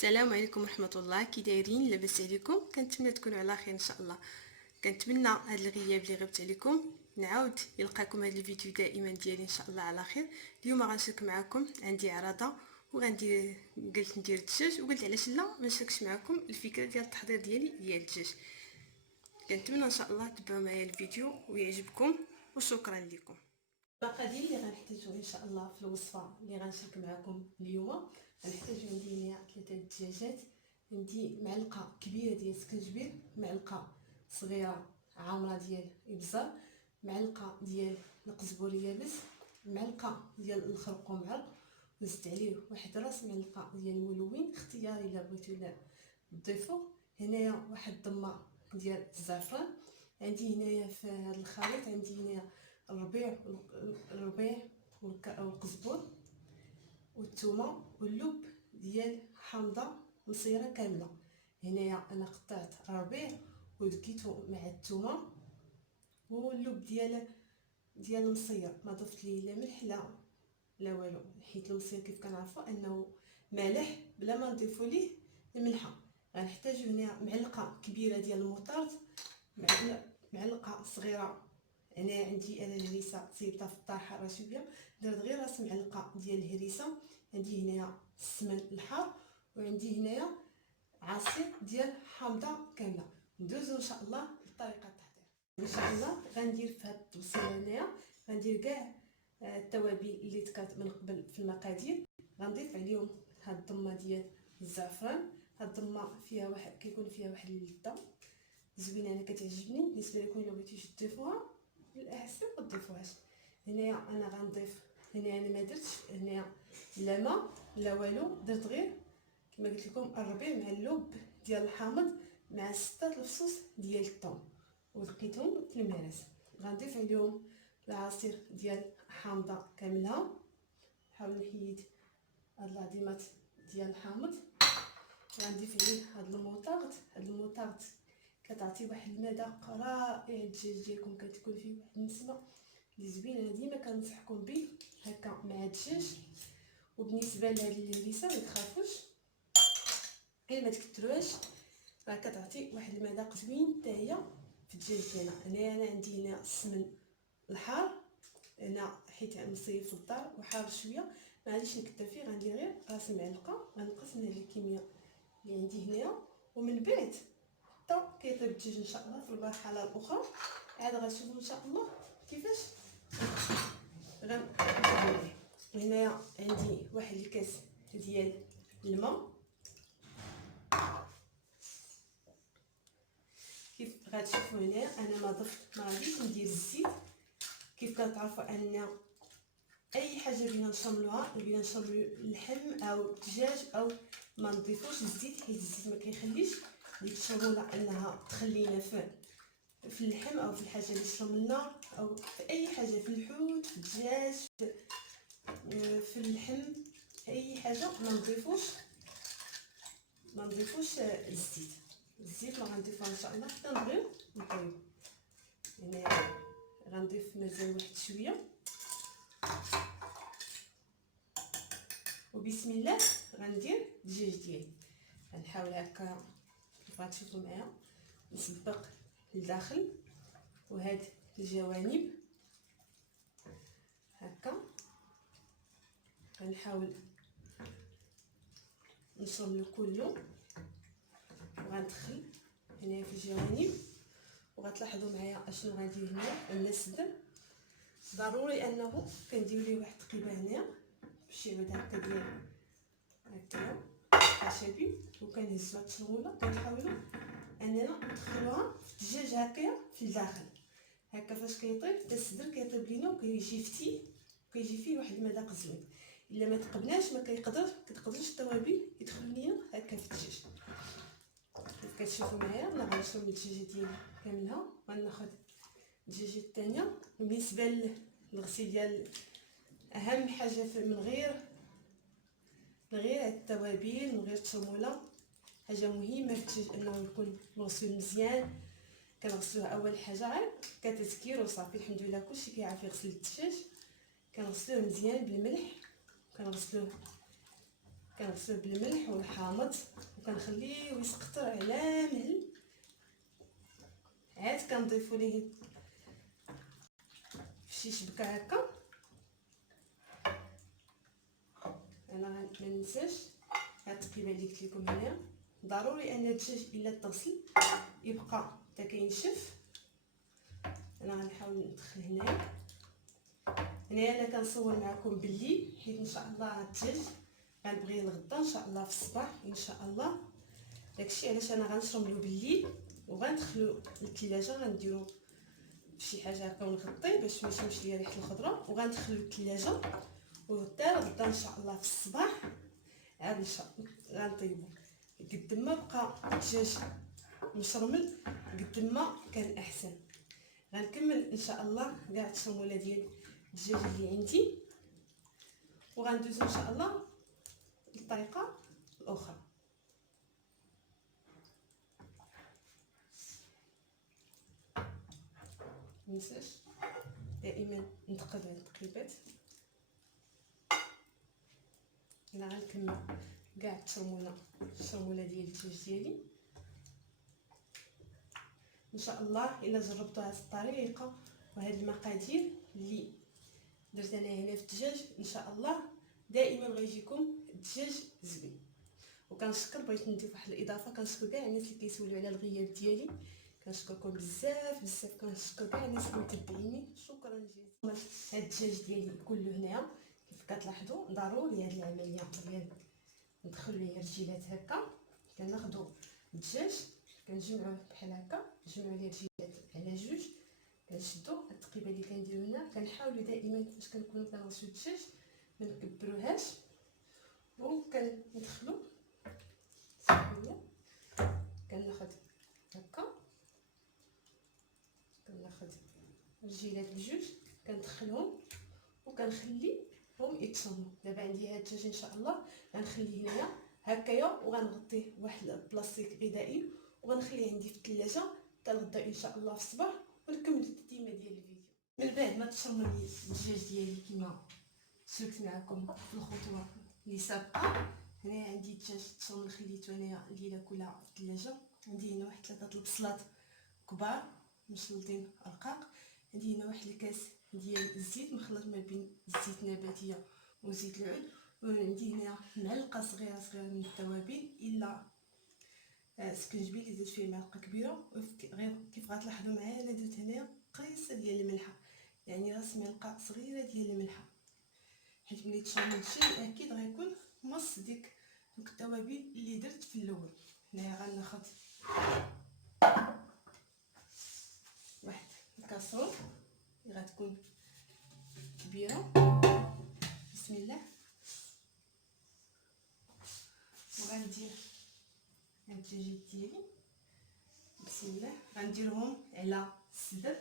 السلام عليكم ورحمه الله. كي دايرين؟ لاباس عليكم؟ كنتمنى تكونوا على خير ان شاء الله. كنتمنى هذا الغياب اللي غبت عليكم نعاود يلقاكم هذا الفيديو دائما ديالي ان شاء الله على خير. اليوم غنشارك معكم عندي عراضه وغندير قلت ندير الدجاج، وقلت علاش لا ما نشاركش معكم الفكره ديال التحضير ديال الدجاج. كنتمنى ان شاء الله تبعوا معايا الفيديو ويعجبكم، وشكرا لكم. المقادير اللي غنحتاجو ان شاء الله في الوصفه اللي غنشارك معكم اليوم، غنحتاجو عندي هنا 3 دجاجات، عندي معلقه كبيره ديال السكنجبير، معلقه صغيره عامره ديال الابزار، معلقه ديال القزبر يابس، معلقه ديال الخرقوم معلق، وزدت عليه واحد راس معلقه ديال الملون اختياري الا بغيتو لا تضيفوا. هنايا واحد الضمه ديال الزعفران. عندي هنايا في هذا الخليط عندي هنايا الربيع والقزبر والثومه واللب ديال حامضه مصيره كامله. هنايا انا قطعت الربيع ودكيتو مع الثومه واللب ديال المصير، ما ضفت ليه لا ملح لا والو، حيت المصير كيف كنعرفوا انه مالح بلا ما نضيفوا ليه الملحه. غنحتاج هنا معلقه كبيره ديال المطارد، معلقه صغيره. انا عندي الهريسه صيبتها في الدار حاره شويه، درت غير راس معلقه ديال الهريسه. عندي هنايا السمن الحار، وعندي هنايا عصير ديال حامضه كامله. ندوزو ان شاء الله لطريقه التحضير. ان شاء الله غندير في هاد الطبسيله هنايا غندير كاع التوابل اللي ذكرت من قبل في المقادير. غنضيف عليهم هاد الضمه ديال الزعفران. هاد الضمه فيها واحد كيكون فيها واحد اللذه زوينه، انا كتعجبني. بالنسبه لكم الا بغيتو تضيفوها بالاحسن ما تضيفوهاش. هنايا انا غنضيف، هنايا انا ما درتش هنايا لا ما لا والو، درت غير كما قلت لكم الربيع مع اللب ديال الحامض مع 6 الفصوص ديال الثوم ودقيتهم في المهرس. غنضيف عليهم العصير ديال حامضه كامله. نحاول نحيد هاد العظيمات ديال الحامض. غنضيف عليه هاد الموطارد. هاد الموطارد كتعطي واحد المذاق رائع. الدجاج ديالكم كتكون فيه واحد النسمه اللي زوينه، ديما كنصحكم به هكا مع الدجاج. وبالنسبه لهاد الهريسه ما تخافوش غير ما تكثروهاش، راه كتعطي واحد المذاق زوين حتى هي في الدجاج ديالنا. انا عندي هنا السمن الحار، انا حيت مصيب في الدار وحار شويه ما غاديش نكثر فيه، غندير غير راس معلقه. غنقص من هذه الكميه اللي عندي هنايا، ومن بعد حتى كيطيب الدجاج ان شاء الله في المرحله الاخرى عاد غتشوفوا ان شاء الله كيفاش غندير. هنايا عندي واحد الكاس ديال الماء. كيف غتشوفوا هنا انا ما غاديش ندير الزيت. كيف كتعرفوا ان اي حاجه بغينا نشملوها، بغينا نشملو اللحم او الدجاج او ما نضيفوش الزيت، حيت الزيت ما كيخليش ديك الشموله انها تخلينا في اللحم او في الحاجه اللي شملنا، او في اي حاجه، في الحوت في الدجاج في اللحم، في اي حاجه ما نضيفوش الزيت ما غنضيفوها ان شاء الله حتى نبغيو نطيبو. يعني غنضيف مازال واحد شويه، وبسم الله غندير الدجاج ديالي. غنحاول هكا كيف غتشوفوا معايا نسبق لداخل وهاد الجوانب هكا. غنحاول نشملو كله، وغندخل هنا في الجوانب. وغتلاحظوا معايا اشنو غندير هنا. النسد ضروري انه كندير ليه واحد التقليبه هنا بشي عود هكا ديال هكا خشبي، وكنهز هاد الشغوله. كنحاولوا اننا ندخلوها في الدجاج هكا في الداخل هكا. فاش كيطيب الصدر كيطيب لينا وكيجي فتي وكيجي فيه واحد المذاق زوين. الا ما تقبناش ما كتقدرش التوابل يدخلوا لينا هكا في الدجاج. كيف كتشوفوا معايا انا غنشرب الدجاجه ديالي كاملها، غناخذ الدجاجه الثانيه. بالنسبه للغسيل ديال اهم حاجه من غير التوابل من غير الثوموله، حاجه مهمه في الدجاج انه يكون مغسول مزيان. كنغسلوه اول حاجه غير كتذكير وصافي. الحمد لله كلشي كيعرف يغسل الدجاج. كنغسلوه مزيان بالملح، كنغسل بالملح والحامض وكنخليه يسقطر على مهل، عاد كنضيفو ليه فشي شبكه هكا. انا ما ننساش هاد التقيبه اللي قلت لكم هنايا، ضروري ان الدجاج الا تغسل يبقى حتى كينشف. انا غنحاول ندخل هنايا انا كنصور معكم بالليل، حيت ان شاء الله الدجاج غنبغي الغدا ان شاء الله في الصباح ان شاء الله. داكشي علاش انا غنشرملو بالليل وغندخلو للثلاجه، غنديرو شي حاجه هكا ونغطيه باش ما يشمش ليا ريحه الخضره، وغندخلو للثلاجه وغدا غدا ان شاء الله في الصباح عاد ان شاء الله غنطيبو. قد ما بقى الدجاج مشرمل قد ما كان احسن. غنكمل ان شاء الله كاع التشرموله ديال الدجاج اللي عندي، وغندوزو ان شاء الله للطريقه الاخرى. منساش دائما نتقد هاد التقليبات. انا غنكمل كاع التشرموله ديال الدجاج ديالي ان شاء الله. الا جربتوا هاد الطريقه وهاد المقادير اللي درت انا هنا في الدجاج ان شاء الله دائما غيجيكم الدجاج زوين. وكنشكر، بغيت ندير واحد الاضافه، كنشكر كاع الناس اللي كيسولوا على الغياب ديالي، كنشكركم بزاف بزاف، كنشكر كاع الناس اللي متبعيني، شكرا جزيلا. هاد الدجاج ديالي كله هنايا كيف كتلاحظوا، ضروري هاد العمليه ديال ندخل ليه رجيلات هكا. كناخذوا الدجاج كنجمعوه بحال هكا، نجمعوا ليه رجيلات على جوج، كنشدو التقيبه اللي كنديرو هنا. كنحاولوا دائما فاش كنكونوا كنغسلوا الدجاج ما نكبروهاش، وكندخلوا شويه كناخذ هكا، كناخذ رجيلات بجوج كندخلهم وكنخليهم يتسموا. دابا عندي هاد الدجاج ان شاء الله غنخليه هنايا هكايا، وغنغطيه بواحد البلاستيك غذائي وغنخليه عندي في الثلاجه حتى الغدا ان شاء الله في الصباح، ونكمل التتمه ديال الفيديو. من بعد ما تشرمل لي الدجاج ديالي كما سلكت معكم في الخطوه اللي سابقه، هنايا عندي الدجاج تشرمل خليته هنايا الليله كلها في الثلاجه. عندي هنا واحد 3 البصلات كبار مشلطين رقاق، عندي هنا واحد الكاس ديال الزيت مخلط ما بين الزيت النباتيه وزيت العود، وعندي هنا معلقه صغيره من التوابل الا سكنجبيل اللي زدت فيه معلقه كبيره. غير كيف غتلاحظوا معايا انا درت هنايا قريصه ديال الملحه، يعني راس معلقه صغيره ديال الملحه، حيت ملي تشرمل الشيء اكيد غيكون مص ديك التوابل اللي درت في الاول. هنايا غناخذ واحد الكاسرول اللي غتكون كبيره، بسم الله، وغندير هاد الدجاج ديالي بسم الله، غنديرهم على الصدر.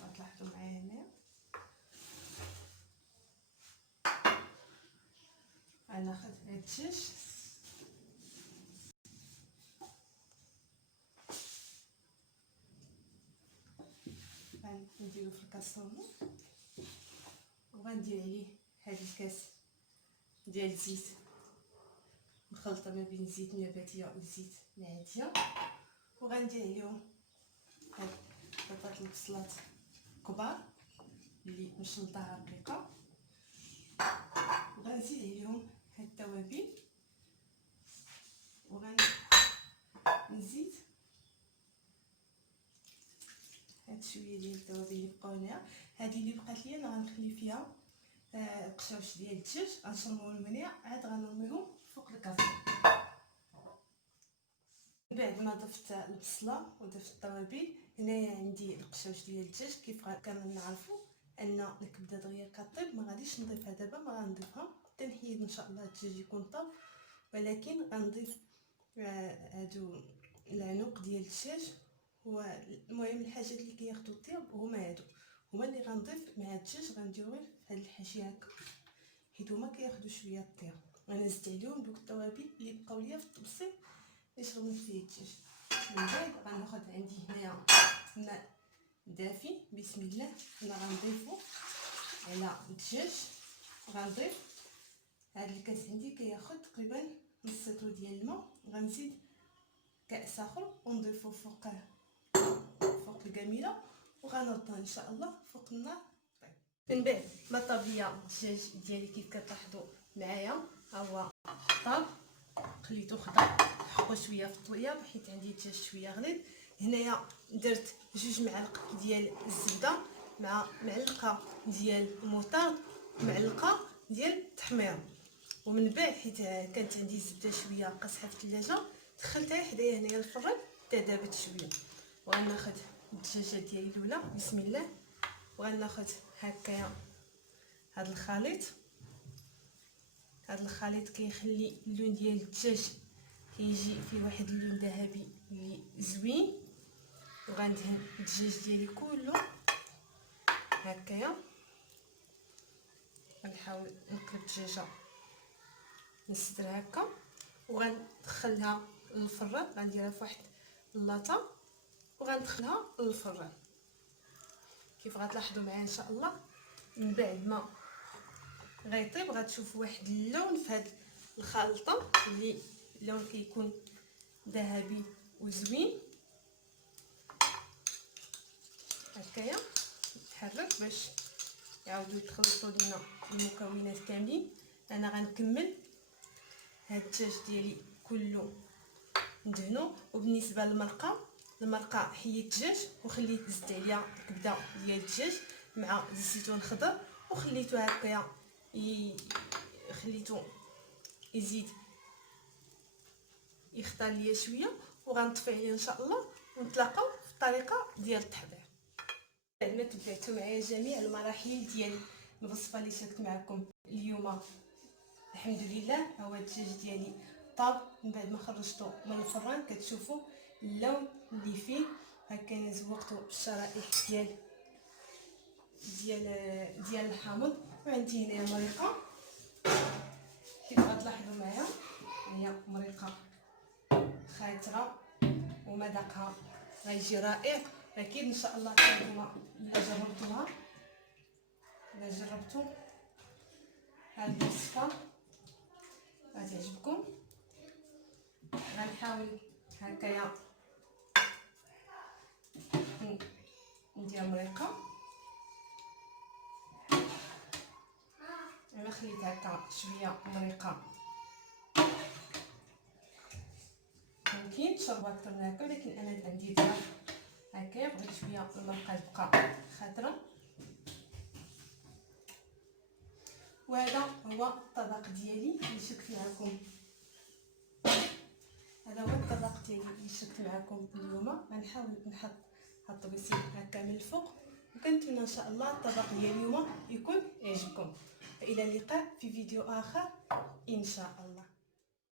غتلاحظوا معايا هنايا غناخذ هاد الدجاج غنديرو في الكاسرونه، وغندير عليه هاد الكاس ديال الزيت مخلطه ما بين الزيت النباتيه والزيت العاديه، وغندير عليهم هاد 3 البصلات كبار اللي مشلطه رقيقه، وغنزيد عليهم هاد التوابل، وغنزيد هاد شويه ديال التوابل اللي بقاو هنا. هذه اللي بقات لي انا غنخلي فيها القشاوش ديال الدجاج، غنشرموهم مليح عاد غنرميهم فوق الكاسرون. بعد ما ضفت البصله وضفت التوابل، هنايا عندي القشاوش ديال الدجاج. كيف كنعرفوا ان الكبده دغيا كطيب، ما غاديش نضيفها دابا، ما غنضيفها حتى نحيد ان شاء الله الدجاج يكون طاب، ولكن غنضيف هادو العنق ديال الدجاج. والمهم الحاجات اللي كياخذوا الطياب هما اللي غنضيف مع الدجاج، غنديرو غير في هاد الحاشيه هكا حيت هما كياخذوا شويه الطياب. غنزيد عليهم دوك التوابل اللي بقاو ليا في الطبسيل اللي شربت فيه الدجاج. من بعد غناخذ عندي هنايا ماء دافي بسم الله، انا غنضيفو على الدجاج، غنضيف هذا الكاس عندي كياخذ تقريبا نص لتر ديال الماء. غنزيد كاس اخر ونضيفو فوق القميله وغنوضها ان شاء الله فوق النار. طيب من بعد ما طاب ليا الدجاج ديالي كيف كتلاحظوا معايا ها هو طاب، خليته خضر حقو شويه في الطياب حيت عندي الدجاج شويه غليظ. هنايا درت 2 معالق ديال الزبده مع معلقه ديال الموطار ومعلقه ديال التحميره. ومن بعد حيت كانت عندي الزبده شويه قاصحه في الثلاجه دخلتها حدايا هنايا الفران حتى دابت شويه. وغناخذ الدجاجه ديالي الاولى بسم الله، وغناخذ هكايا هذا الخليط. هذا الخليط كيخلي اللون ديال الدجاج كيجي فيه واحد اللون ذهبي اللي زوين. وغندهن الدجاج ديالي كله هكايا. غنحاول نقلب الدجاجه نسدرها هكا وغندخلها للفران. غنديرها في واحد اللاطه وغندخلها للفران كيف غتلاحظوا معايا ان شاء الله. من بعد ما غيطيب غتشوفوا واحد اللون في هاد الخلطه اللي اللون كيكون ذهبي وزوين هكايا. نتحرك باش يعاودوا يتخلطوا لينا المكونات كاملين. انا غنكمل هاد الدجاج ديالي كله ندهنو. وبالنسبه للمرقه حيدت الدجاج وخليت زدت عليها الكبده ديال الدجاج مع زيت الزيتون خضر وخليته هكايا خليته يزيد يختار ليا شويه وغنطفي عليه ان شاء الله ونتلاقاو في الطريقه ديال التحضير. بعد ما تبعتوا معايا جميع المراحل ديال الوصفه اللي شاركت معكم اليوم الحمد لله هو الدجاج ديالي طاب. من بعد ما خرجته من الفران كتشوفوا اللون اللي فيه هكا. زوقته بالشرائح ديال الحامض. وعندي هنا مريقه كيف غتلاحظوا معايا هي مريقه خاطره ومذاقها غيجي رائع. اكيد ان شاء الله نتوما الا جربتوا هذه الوصفه غتعجبكم. غنحاول هكايا ندير مريقه. انا خليت هكا شويه مريقه ممكن تشربوا اكثر من هكا ولكن انا عندي دابا هكايا بغيت شويه المرقه تبقى خضره. وهذا هو الطبق ديالي اللي شاركت معكم. هذا هو الطبق ديالي اللي شاركت معكم اليوم. غنحاول نحط هاد الطبيسين هكا من الفوق وكنتمنى ان شاء الله الطبق ديال اليوم يكون يعجبكم. الى اللقاء في فيديو اخر ان شاء الله.